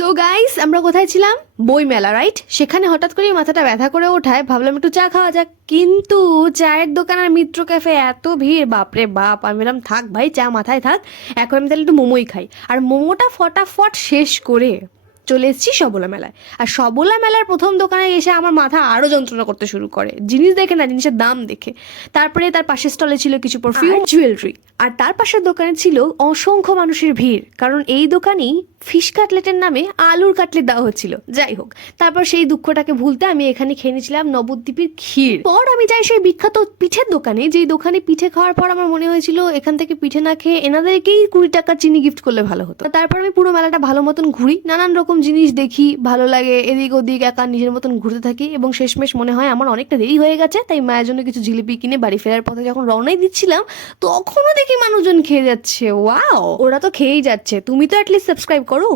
So guys, আমরা কোথায় ছিলাম? বই মেলা, রাইট? সেখানে হঠাৎ করে মাথাটা ব্যথা করে ওঠায় ভাবলাম একটু চা খাওয়া যাক, কিন্তু চায়ের দোকান আর মিত্র ক্যাফে এত ভিড়, বাপরে বাপ। আমি বললাম থাক ভাই, চা মাথায় থাক, এখন আমি তাহলে একটু মোমোই খাই। আর মোমোটা ফটাফট শেষ করে চলে এসেছি সবলা মেলায়। আর সবলা মেলার প্রথম দোকানে এসে আমার মাথা আরো যন্ত্রণা করতে শুরু করে, জিনিস দেখে না, জিনিসের দাম দেখে। তারপরে তার পাশের স্টলে ছিল কিছু পারফিউম, জুয়েলারি, আর তার পাশের দোকানে ছিল অসংখ্য মানুষের ভিড়, কারণ এই দোকানেই ফিশ কাটলেটের নামে আলুর কাটলেট দেওয়া হচ্ছিল। যাই হোক, তারপর সেই দুঃখটাকে ভুলতে আমি এখানে খেয়ে নিয়েছিলাম নবদ্বীপের ক্ষীর। পর আমি যাই সেই বিখ্যাত পিঠের দোকানে, যেই দোকানে পিঠে খাওয়ার পর আমার মনে হয়েছিল এখান থেকে পিঠে না খেয়ে এনাদেরকেই 20 টাকার চিনি গিফট করলে ভালো হতো। তারপর আমি পুরো মেলাটা ভালো মতন ঘুরি, নানান রকম জিনিস দেখি, ভালো লাগে, এদিক ওদিক একা নিজের মতন ঘুরতে থাকি, এবং শেষমেশ মনে হয় আমার অনেকটা দেরি হয়ে গেছে, তাই মায়ের জন্য কিছু জিলিপি কিনে বাড়ি ফেরার পথে যখন রওনাই দিচ্ছিলাম, তখনও দেখি মানুষজন খেয়ে যাচ্ছে। ওয়াও, ওরা তো খেয়েই যাচ্ছে, তুমি তো অ্যাটলিস্ট সাবস্ক্রাইব করো।